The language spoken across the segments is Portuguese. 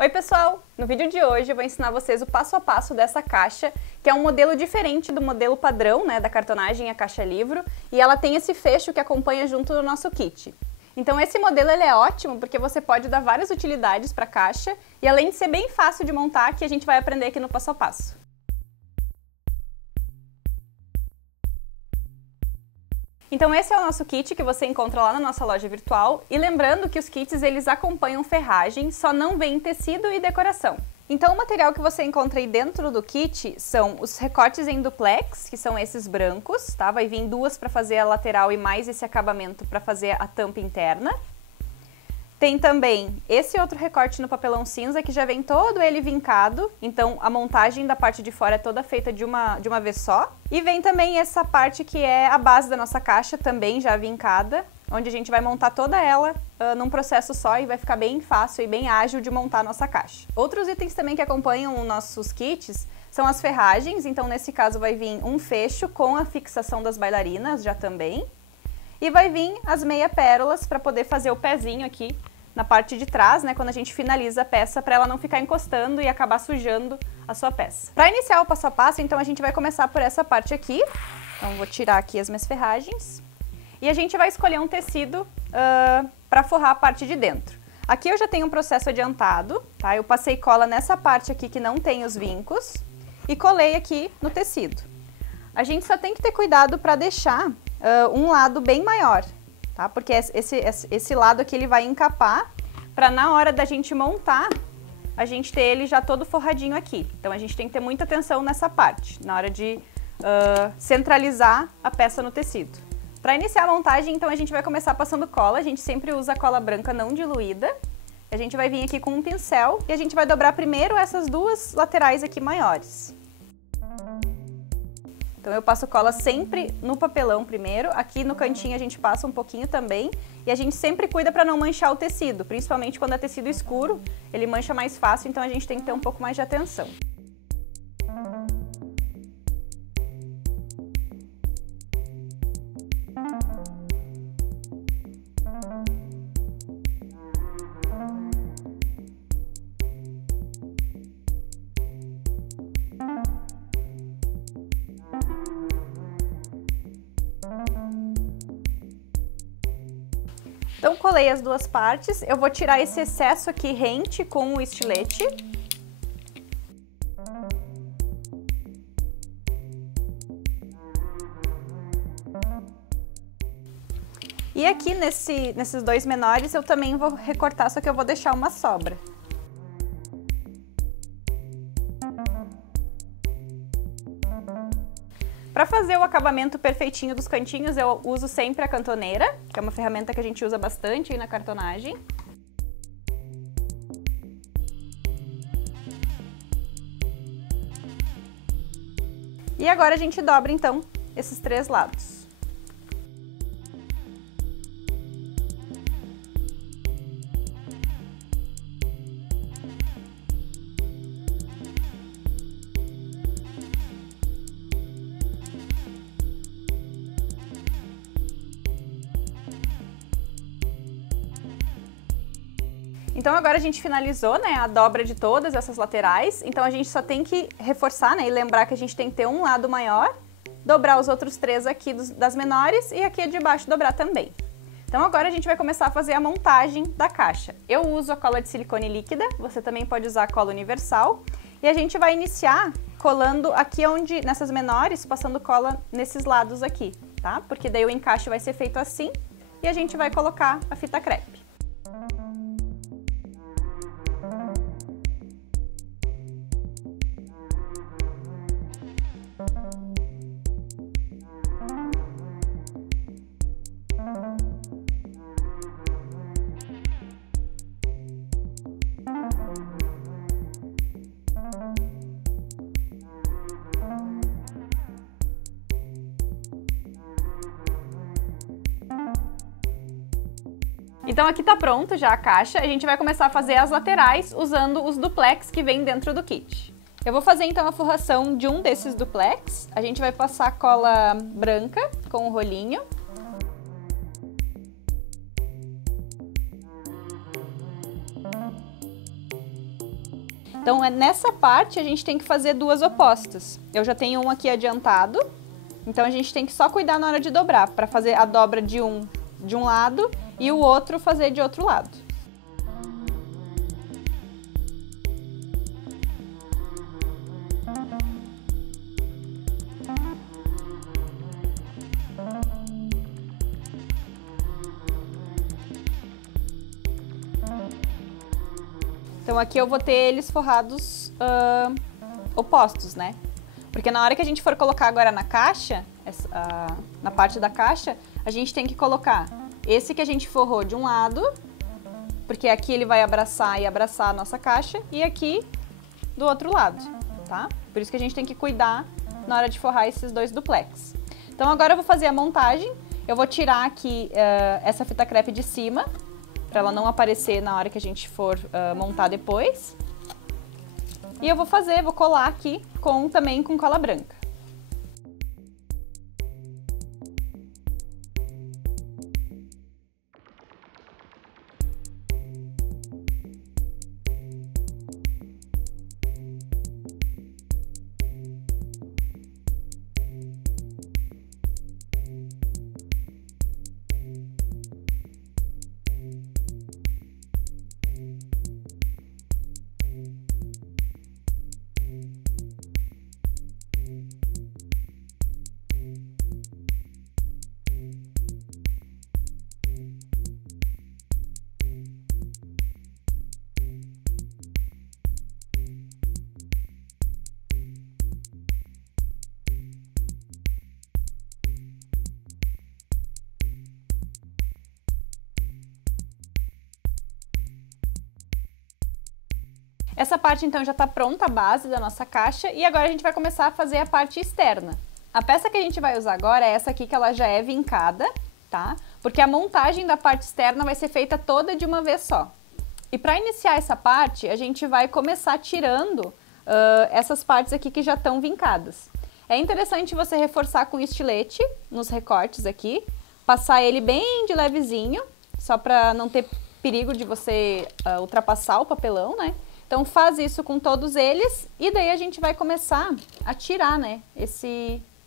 Oi pessoal! No vídeo de hoje eu vou ensinar vocês o passo a passo dessa caixa, que é um modelo diferente do modelo padrão, da cartonagem a caixa livro, e ela tem esse fecho que acompanha junto no nosso kit. Então esse modelo ele é ótimo porque você pode dar várias utilidades para a caixa, e além de ser bem fácil de montar, que a gente vai aprender aqui no passo a passo. Então esse é o nosso kit que você encontra lá na nossa loja virtual, e lembrando que os kits eles acompanham ferragem, só não vem tecido e decoração. Então o material que você encontra aí dentro do kit são os recortes em duplex, que são esses brancos, tá? Vai vir duas para fazer a lateral e mais esse acabamento para fazer a tampa interna. Tem também esse outro recorte no papelão cinza que já vem todo ele vincado, então a montagem da parte de fora é toda feita de uma vez só. E vem também essa parte que é a base da nossa caixa, também já vincada, onde a gente vai montar toda ela num processo só e vai ficar bem fácil e bem ágil de montar a nossa caixa. Outros itens também que acompanham os nossos kits são as ferragens, então nesse caso vai vir um fecho com a fixação das bailarinas já também. E vai vir as meia pérolas para poder fazer o pezinho aqui na parte de trás, quando a gente finaliza a peça, para ela não ficar encostando e acabar sujando a sua peça. Para iniciar o passo a passo, então a gente vai começar por essa parte aqui. Então vou tirar aqui as minhas ferragens. E a gente vai escolher um tecido para forrar a parte de dentro. Aqui eu já tenho um processo adiantado, tá? Eu passei cola nessa parte aqui que não tem os vincos e colei aqui no tecido. A gente só tem que ter cuidado para deixar um lado bem maior, tá? Porque esse lado aqui ele vai encapar para na hora da gente montar, a gente ter ele já todo forradinho aqui. Então a gente tem que ter muita atenção nessa parte, na hora de centralizar a peça no tecido. Para iniciar a montagem, então a gente vai começar passando cola, a gente sempre usa cola branca não diluída. A gente vai vir aqui com um pincel e a gente vai dobrar primeiro essas duas laterais aqui maiores. Então eu passo cola sempre no papelão primeiro, aqui no cantinho a gente passa um pouquinho também, e a gente sempre cuida para não manchar o tecido, principalmente quando é tecido escuro, ele mancha mais fácil, então a gente tem que ter um pouco mais de atenção. Então colei as duas partes, eu vou tirar esse excesso aqui rente com o estilete. E aqui nesses dois menores eu também vou recortar, só que eu vou deixar uma sobra. Para fazer o acabamento perfeitinho dos cantinhos, eu uso sempre a cantoneira, que é uma ferramenta que a gente usa bastante aí na cartonagem. E agora a gente dobra, então, esses três lados. Então agora a gente finalizou, a dobra de todas essas laterais, então a gente só tem que reforçar, e lembrar que a gente tem que ter um lado maior, dobrar os outros três aqui das menores e aqui de baixo dobrar também. Então agora a gente vai começar a fazer a montagem da caixa. Eu uso a cola de silicone líquida, você também pode usar a cola universal, e a gente vai iniciar colando aqui nessas menores, passando cola nesses lados aqui, tá? Porque daí o encaixe vai ser feito assim, e a gente vai colocar a fita crepe. Então aqui tá pronto já a caixa, a gente vai começar a fazer as laterais usando os duplex que vem dentro do kit. Eu vou fazer então a forração de um desses duplex, a gente vai passar cola branca com o rolinho. Então, nessa parte, a gente tem que fazer duas opostas. Eu já tenho um aqui adiantado, então a gente tem que só cuidar na hora de dobrar, para fazer a dobra de um lado e o outro fazer de outro lado. Então aqui eu vou ter eles forrados opostos, né? Porque na hora que a gente for colocar agora na caixa, na parte da caixa, a gente tem que colocar esse que a gente forrou de um lado, porque aqui ele vai abraçar a nossa caixa, e aqui do outro lado, tá? Por isso que a gente tem que cuidar na hora de forrar esses dois duplex. Então agora eu vou fazer a montagem, eu vou tirar aqui essa fita crepe de cima, para ela não aparecer na hora que a gente for montar depois. E eu vou colar aqui também com cola branca. Essa parte então já está pronta, a base da nossa caixa, e agora a gente vai começar a fazer a parte externa. A peça que a gente vai usar agora é essa aqui, que ela já é vincada, tá? Porque a montagem da parte externa vai ser feita toda de uma vez só. E para iniciar essa parte, a gente vai começar tirando essas partes aqui que já estão vincadas. É interessante você reforçar com estilete nos recortes aqui, passar ele bem de levezinho, só para não ter perigo de você ultrapassar o papelão, né? Então faz isso com todos eles e daí a gente vai começar a tirar, né,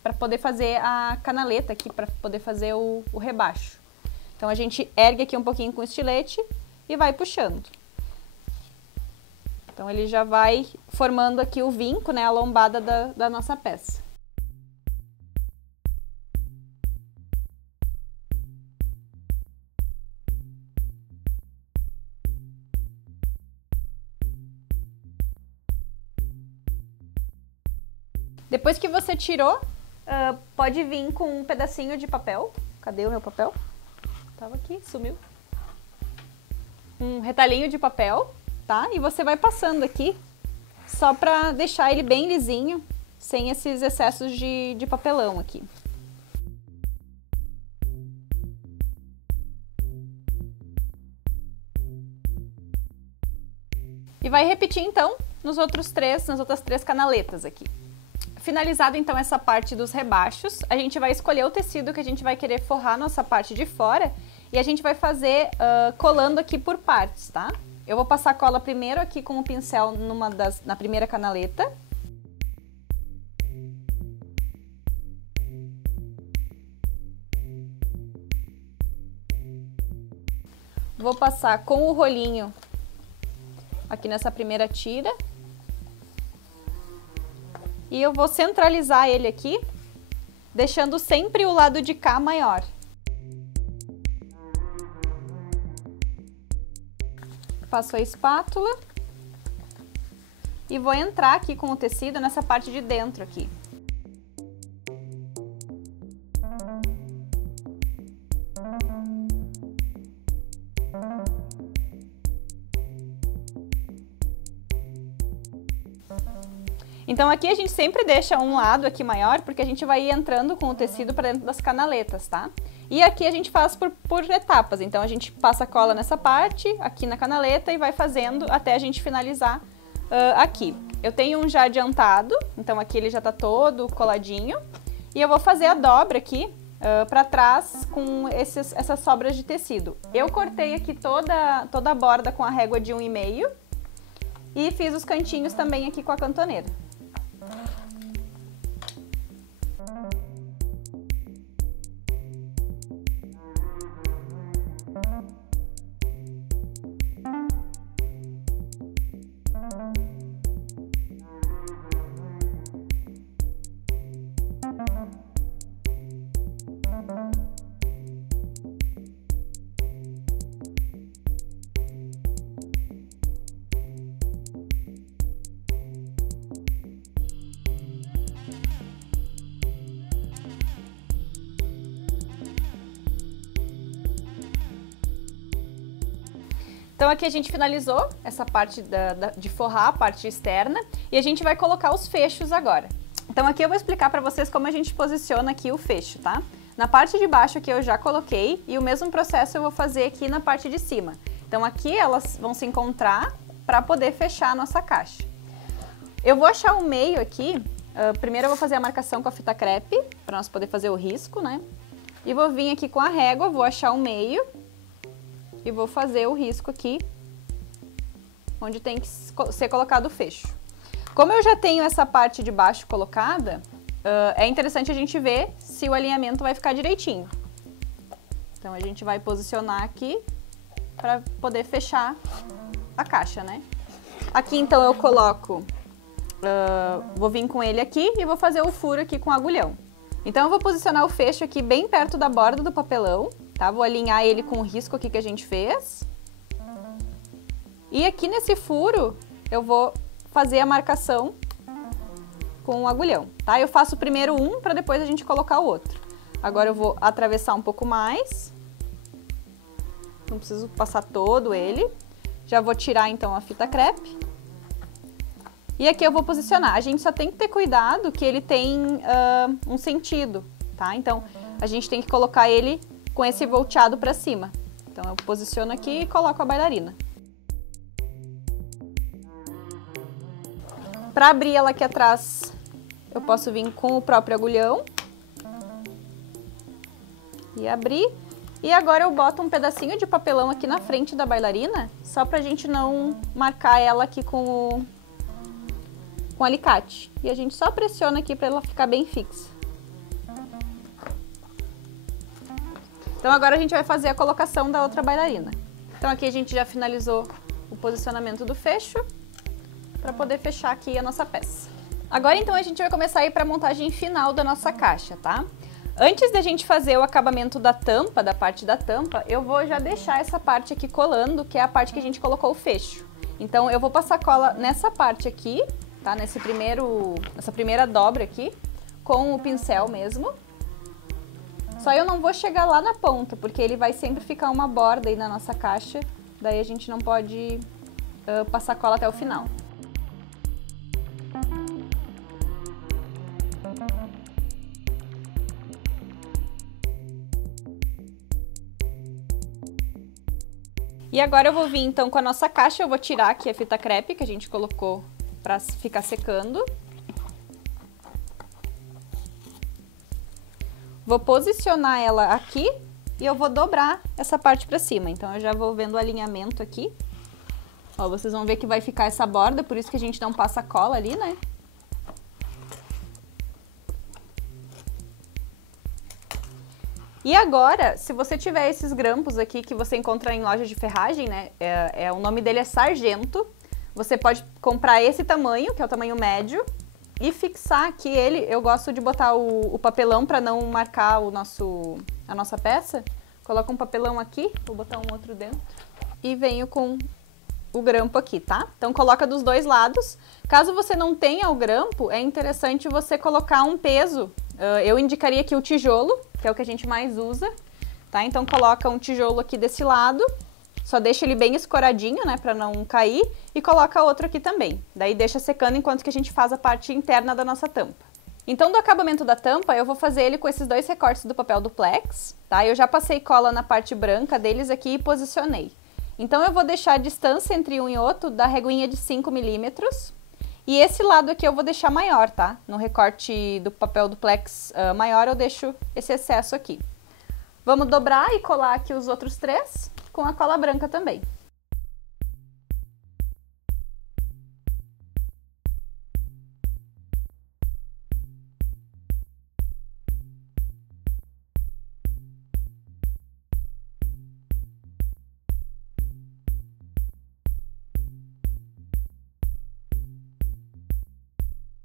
para poder fazer a canaleta aqui, para poder fazer o rebaixo. Então a gente ergue aqui um pouquinho com o estilete e vai puxando. Então ele já vai formando aqui o vinco, né, a lombada da nossa peça. Depois que você tirou, pode vir com um pedacinho de papel. Cadê o meu papel? Tava aqui, sumiu. Um retalhinho de papel, tá? E você vai passando aqui, só pra deixar ele bem lisinho, sem esses excessos de papelão aqui. E vai repetir então nas outras três canaletas aqui. Finalizado então essa parte dos rebaixos, a gente vai escolher o tecido que a gente vai querer forrar nossa parte de fora e a gente vai fazer colando aqui por partes, tá? Eu vou passar cola primeiro aqui com o pincel na primeira canaleta. Vou passar com o rolinho aqui nessa primeira tira. E eu vou centralizar ele aqui, deixando sempre o lado de cá maior. Passo a espátula e vou entrar aqui com o tecido nessa parte de dentro aqui. Então aqui a gente sempre deixa um lado aqui maior, porque a gente vai ir entrando com o tecido para dentro das canaletas, tá? E aqui a gente faz por etapas, então a gente passa cola nessa parte, aqui na canaleta e vai fazendo até a gente finalizar aqui. Eu tenho um já adiantado, então aqui ele já tá todo coladinho, e eu vou fazer a dobra aqui para trás com essas sobras de tecido. Eu cortei aqui toda a borda com a régua de 1,5. E fiz os cantinhos também aqui com a cantoneira. Então aqui a gente finalizou essa parte de forrar, a parte externa, e a gente vai colocar os fechos agora. Então aqui eu vou explicar para vocês como a gente posiciona aqui o fecho, tá? Na parte de baixo aqui eu já coloquei, e o mesmo processo eu vou fazer aqui na parte de cima. Então aqui elas vão se encontrar para poder fechar a nossa caixa. Eu vou achar o meio aqui, primeiro eu vou fazer a marcação com a fita crepe, para nós poder fazer o risco, né? E vou vir aqui com a régua, vou achar o meio, e vou fazer o risco aqui, onde tem que ser colocado o fecho. Como eu já tenho essa parte de baixo colocada, é interessante a gente ver se o alinhamento vai ficar direitinho. Então a gente vai posicionar aqui para poder fechar a caixa, né? Aqui então eu coloco, vou vir com ele aqui e vou fazer o furo aqui com o agulhão. Então eu vou posicionar o fecho aqui bem perto da borda do papelão, tá? Vou alinhar ele com o risco aqui que a gente fez. E aqui nesse furo eu vou fazer a marcação com o agulhão, tá? Eu faço primeiro um para depois a gente colocar o outro. Agora eu vou atravessar um pouco mais. Não preciso passar todo ele. Já vou tirar então a fita crepe. E aqui eu vou posicionar. A gente só tem que ter cuidado que ele tem um sentido, tá? Então a gente tem que colocar ele com esse volteado para cima. Então eu posiciono aqui e coloco a bailarina. Para abrir ela aqui atrás, eu posso vir com o próprio agulhão e abrir. E agora eu boto um pedacinho de papelão aqui na frente da bailarina, só pra gente não marcar ela aqui com o alicate. E a gente só pressiona aqui para ela ficar bem fixa. Então agora a gente vai fazer a colocação da outra bailarina. Então aqui a gente já finalizou o posicionamento do fecho, para poder fechar aqui a nossa peça. Agora então a gente vai começar a ir para a montagem final da nossa caixa, tá? Antes da gente fazer o acabamento da tampa, da parte da tampa, eu vou já deixar essa parte aqui colando, que é a parte que a gente colocou o fecho. Então eu vou passar cola nessa parte aqui, tá? Nessa primeira dobra aqui, com o pincel mesmo. Só eu não vou chegar lá na ponta, porque ele vai sempre ficar uma borda aí na nossa caixa, daí a gente não pode passar cola até o final. E agora eu vou vir então com a nossa caixa, eu vou tirar aqui a fita crepe que a gente colocou para ficar secando. Vou posicionar ela aqui e eu vou dobrar essa parte para cima. Então eu já vou vendo o alinhamento aqui. Ó, vocês vão ver que vai ficar essa borda, por isso que a gente não passa cola ali, né? E agora, se você tiver esses grampos aqui que você encontra em loja de ferragem, né? O nome dele é Sargento. Você pode comprar esse tamanho, que é o tamanho médio, e fixar aqui ele. Eu gosto de botar o papelão para não marcar a nossa peça. Coloca um papelão aqui, vou botar um outro dentro. E venho com o grampo aqui, tá? Então coloca dos dois lados. Caso você não tenha o grampo, é interessante você colocar um peso. Eu indicaria aqui o tijolo, que é o que a gente mais usa, tá? Então coloca um tijolo aqui desse lado, só deixa ele bem escoradinho, né, pra não cair, e coloca outro aqui também. Daí deixa secando enquanto que a gente faz a parte interna da nossa tampa. Então do acabamento da tampa, eu vou fazer ele com esses dois recortes do papel duplex, tá? Eu já passei cola na parte branca deles aqui e posicionei. Então eu vou deixar a distância entre um e outro da reguinha de 5 milímetros. E esse lado aqui eu vou deixar maior, tá? No recorte do papel duplex maior eu deixo esse excesso aqui. Vamos dobrar e colar aqui os outros três com a cola branca também.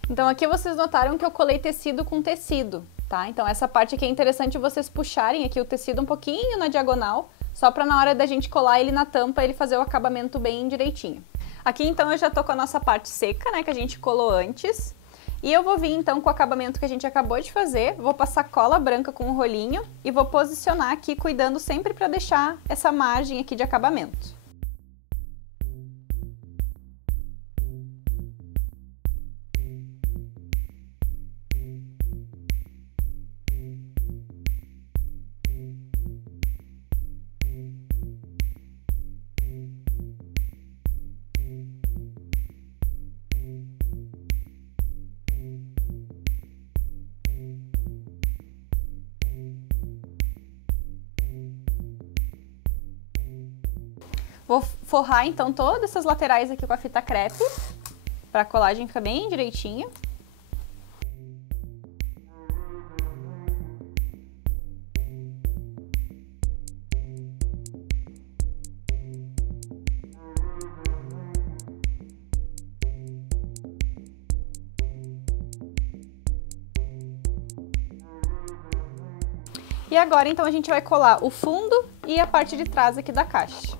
Então aqui vocês notaram que eu colei tecido com tecido, tá? Então essa parte aqui é interessante vocês puxarem aqui o tecido um pouquinho na diagonal, só para na hora da gente colar ele na tampa, ele fazer o acabamento bem direitinho. Aqui então eu já tô com a nossa parte seca, né, que a gente colou antes. E eu vou vir então com o acabamento que a gente acabou de fazer, vou passar cola branca com um rolinho e vou posicionar aqui, cuidando sempre para deixar essa margem aqui de acabamento. Vou forrar então todas essas laterais aqui com a fita crepe, para a colagem ficar bem direitinho. E agora então a gente vai colar o fundo e a parte de trás aqui da caixa.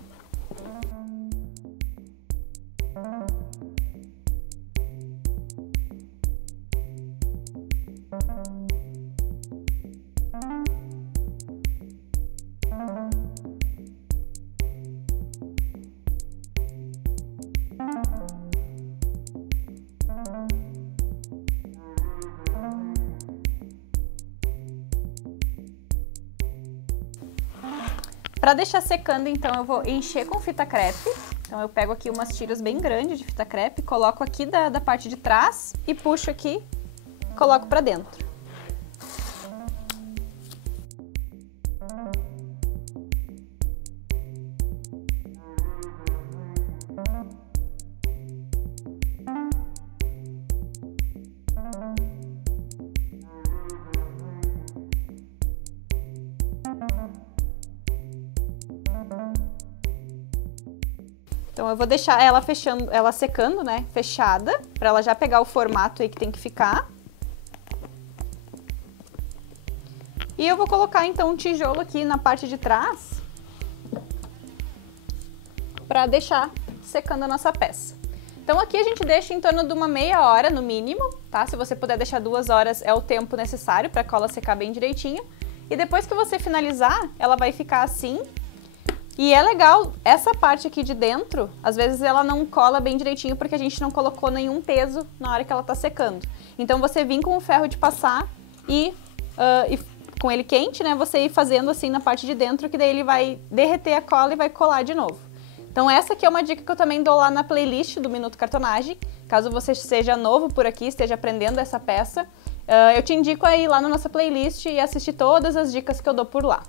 Para deixar secando, então, eu vou encher com fita crepe. Então, eu pego aqui umas tiras bem grandes de fita crepe, coloco aqui da parte de trás e puxo aqui, coloco para dentro. Então eu vou deixar ela secando, né, fechada, para ela já pegar o formato aí que tem que ficar. E eu vou colocar então um tijolo aqui na parte de trás, para deixar secando a nossa peça. Então aqui a gente deixa em torno de uma meia hora no mínimo, tá? Se você puder deixar 2 horas é o tempo necessário para a cola secar bem direitinho. E depois que você finalizar, ela vai ficar assim. E é legal, essa parte aqui de dentro, às vezes ela não cola bem direitinho porque a gente não colocou nenhum peso na hora que ela tá secando. Então você vir com o ferro de passar e com ele quente, né, você ir fazendo assim na parte de dentro, que daí ele vai derreter a cola e vai colar de novo. Então essa aqui é uma dica que eu também dou lá na playlist do Minuto Cartonagem. Caso você seja novo por aqui, esteja aprendendo essa peça, eu te indico a ir lá na nossa playlist e assistir todas as dicas que eu dou por lá.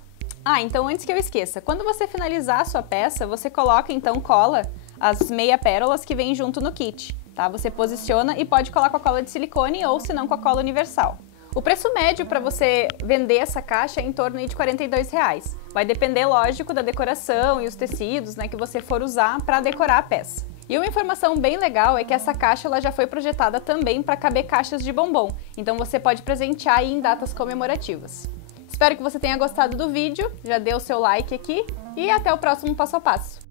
Ah, então antes que eu esqueça, quando você finalizar a sua peça, você coloca então cola, as meia pérolas que vem junto no kit, tá? Você posiciona e pode colar com a cola de silicone ou se não com a cola universal. O preço médio para você vender essa caixa é em torno de R$42. Vai depender, lógico, da decoração e os tecidos, né, que você for usar para decorar a peça. E uma informação bem legal é que essa caixa ela já foi projetada também para caber caixas de bombom, então você pode presentear aí em datas comemorativas. Espero que você tenha gostado do vídeo, já dê o seu like aqui e até o próximo passo a passo.